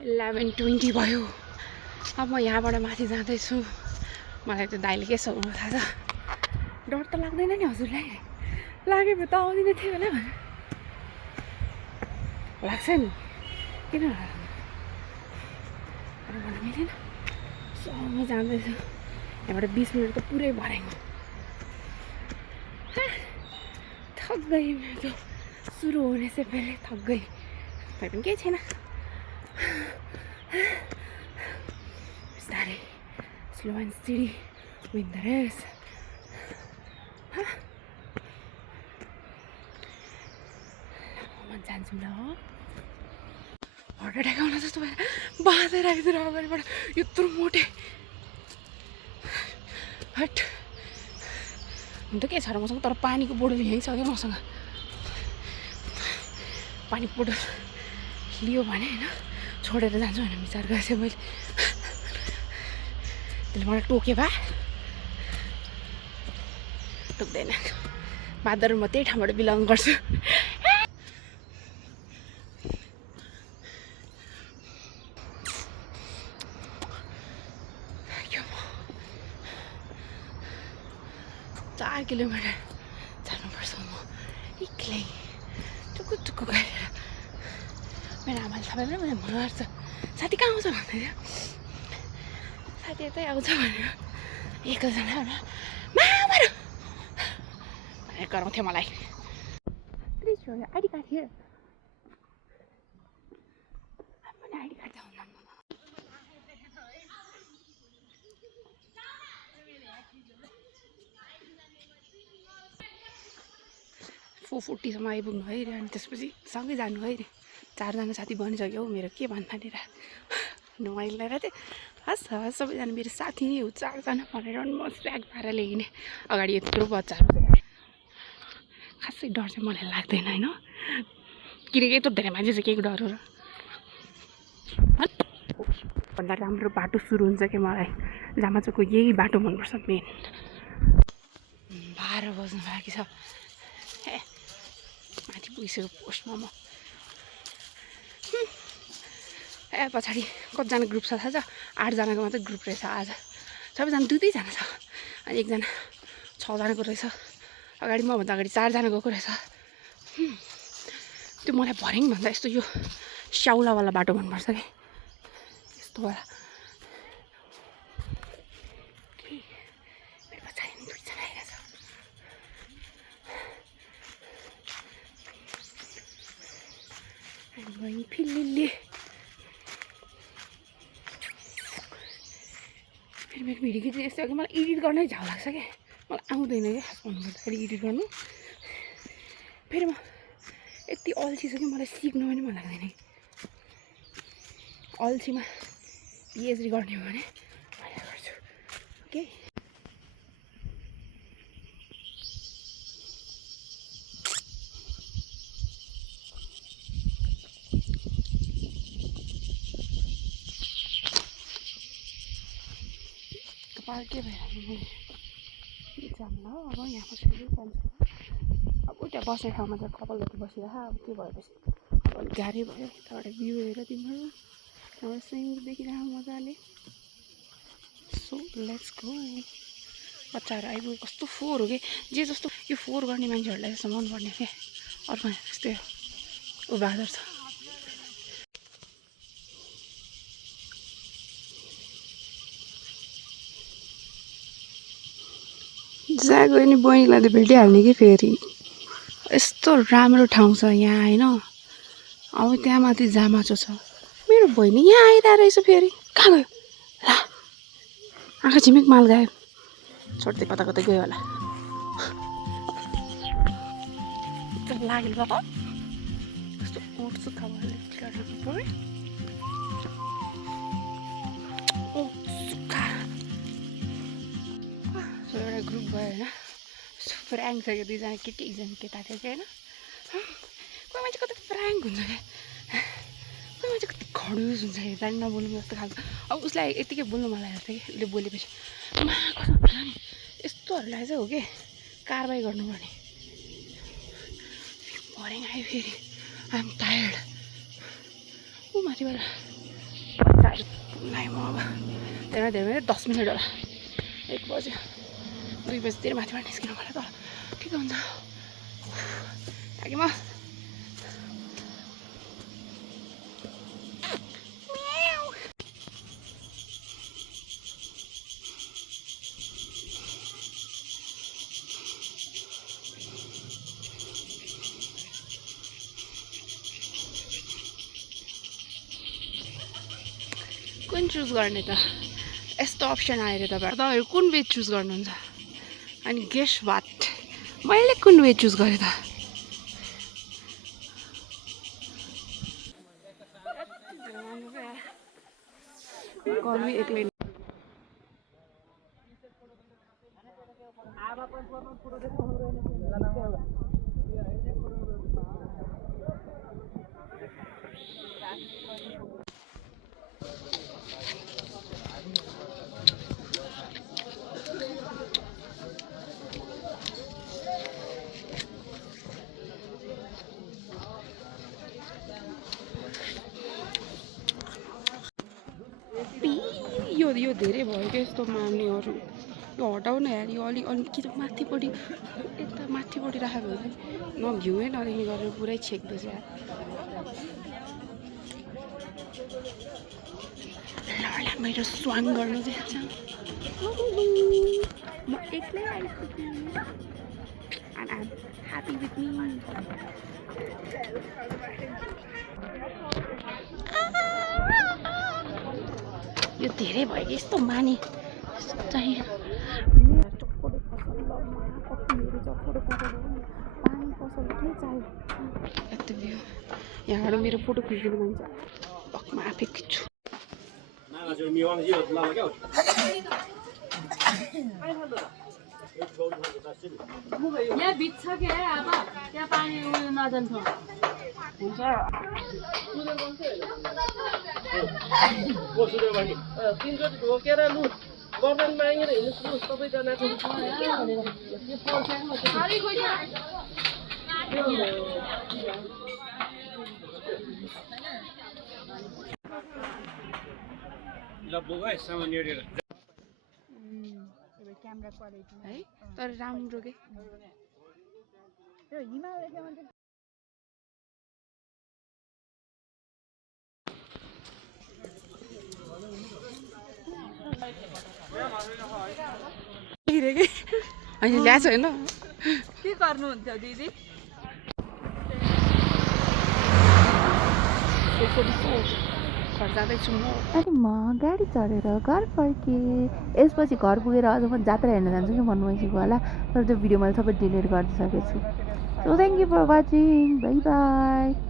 11:20 भयो। अब म यहाँबाट माथि जाँदैछु। मलाई त्यो दाइले के सोध्नु थाहा छ, डर त लाग्दैन नि हजुरलाई? लाग्यो भने त आउँदिन थियो होला भने लाग्छ नि, किन लाग्नु? मलाई मिलेन। सँगै जाँदैछु। यहाँबाट 20 मिनट त पुरै भराइङ। थक गई मैं तो, सुरु होने से पहले थक गई। तै पनि केही छैन, बिस्तारै slow and steady win the race. म जान्छु ल। हार्ट एट्याक आउन जस्तो भएर बाँधेर राखिदिएर अगाडिबाट यत्रो मोटे। हट, हुन त के छ र मसँग, तर पानीको बोतल यहीँ छ क्या मसँग। पानीको बोतल लियो भने होइन छोडेर जान्छु भनेर विचार गरेको थिएँ मैले। त्यसले मलाई टोक्यो भए टोक्दैन। बादर म त्यही ठाउँबाट बिलङ गर्छु। चार किलोमिटर जानुपर्छ म एक्लै टुक्कु टुक्कु गरेर। मेरो आमाले थाहा पायो भने मलाई मार्छ। साथी कहाँ आउँछ भन्दै थियो, साथी यतै आउँछ भनेर एकजना मामाहरू भनेर कराउँथ्यो मलाई। आइडी कार्ड थियो, आइडी कार्ड त हुँदैन। 4:40सम्म आइपुग्नु है रे। अनि त्यसपछि सँगै जानु है रे। 4जना साथी बनिसक्यो मेरो, के भन्नु नि र। मैले लिएर चाहिँ हस् हस् सबैजना मेरो साथी नै हो 4जना भनेर अनि म स्याग पारेर ल्याइने। अगाडि यत्रो बच्चाहरू खासै डर चाहिँ मलाई लाग्दैन होइन, किनकि यत्रो धेरै मान्छे चाहिँ केही डर हो र। भन्दा राम्रो बाटो सुरु हुन्छ कि मलाई जामाचोको यही बाटो मनपर्छ मेन। 12 बज्नु बाँकी छ। माथि पुगिसक्यो पोस्टमा म। पछाडि कतिजना ग्रुप छ थाहा छ? 8जनाको मात्रै ग्रुप रहेछ आज। सबैजना 2-2जना छ। अनि एकजना 6जनाको रहेछ। अगाडि मभन्दा अगाडि 4जना गएको रहेछ। त्यो मलाई भर्याङ भन्दा यस्तो यो स्याउलावाला बाटो मनपर्छ कि यस्तो वाला। मेरो पछाडि नि 2जना आइरहेछ। अनि फिल्लिल्ली फेरि मेरो भिडियो खिच्नु यस्तो हो कि मलाई एडिट गर्नै झाउ लाग्छ क्या। मलाई आउँदैन क्या खास भन्नुपर्दाखेरि एडिट गर्नु। फेरि म यति अल्छी छु कि मलाई सिक्नु पनि मन लाग्दैन कि। अल्छीमा पिएचडी गर्ने हो भने मैले गर्छु। ओके, कपाल के भइरहेको जान्न अब यहाँ बसेर जान्छ। अब उता बस्ने ठाउँमा चाहिँ कपालहरू बसिरह। अब त्यो भएपछि अलिक गाह्रै भयो। यताबाट भ्यू हेर तिमीहरू, त्यहाँबाट स्विमिङ देखिरह मजाले। So let's go. बच्चाहरू आइपुग्यो। कस्तो फोहोर हो कि जे जस्तो यो फोहोर गर्ने मान्छेहरूलाई जस्तो मनपर्ने क्या। अर्को यस्तै हो, ऊ बादर छ। जहाँ गयो नि बहिनीलाई त भेटिहाल्ने कि फेरि। यस्तो राम्रो ठाउँ छ यहाँ होइन। अब त्यहाँ माथि जामाचो छ। मेरो बहिनी यहाँ आइरहेको रहेछ फेरि। कहाँ गयो ला? आँखा झिमिक माल गायो। छोड्दै कता कतै गयो होला। लागेल त कस्तो ओठ सुक्खा भयो। ओठ सुक्खा एउटा ग्रुप भयो होइन। फ्र्याङ्क छ कि 2जना केटी 1जना केटा थियो कि होइन। कोही मान्छे कति फ्र्याङ्क हुन्छ क्या, कोही मान्छे कति खडुस हुन्छ हेर्दा नि नबोल्नु जस्तो खालको। अब उसलाई यत्तिकै बोल्नु मन लागेको थियो कि उसले बोलेपछि कसो हुन्छ नि यस्तोहरूलाई चाहिँ हो कि कारवाही गर्नुपर्ने। भर्याङ आयो फेरि। I'm tired. ऊ माथिबाट पुग्नै म अब त्यहाँ धेरै 10 मिनट होला 1 बज्यो 2 बजीतिर माथिबाट निस्किनु पर्यो त ठिक हुन्छ थाकेँ म कुन चुज गर्ने त यस्तो अप्सन आयो तपाईँहरू कुन वे चुज गर्नुहुन्छ अनि गेस वाट मैले कुन वे चुज गरेँ त गर्मी एक्लै यो धेरै भयो क्या यस्तो मार्नेहरू यो हटाउ न यार यो अलिक माथिपट्टि यता माथिपट्टि राखेको हुन्छ नि भ्यूमै नदेख्ने गरेर पुरै छेक्दैछ यार ल मेरो स्वाङ गर्नु चाहिँ म एक्लै आइपुगेँ and I'm happy with me यो धेरै भयो कि यस्तो माने चाहिँ चक्कर पानी पसल के चाहियो यस्तो भ्यू यहाँबाट मेरो फोटो खिच्दिनु मन छ भक्कमा आफै खिच्छु यहाँ बित्छ के अब त्यहाँ पानी नजान्छ हुन्छ तिनचोटि ढोकेर लु गभर्मेन्ट मागेर हिँड्नुहोस् लु सबैजनाको क्यामेरा क्वालिटी है तर राम्रो के होइन ल्याएको छैन के गर्नुहुन्थ्यो दिदी घर जाँदैछु म अनि म गाडी चढेर घर फर्केँ यसपछि घर पुगेर अझ म जात्रा हेर्न जान्छु कि भन्नु भइसक्यो होला तर त्यो भिडियो मैले सबै डिलिट गरिसकेको छु so thank you for watching bye by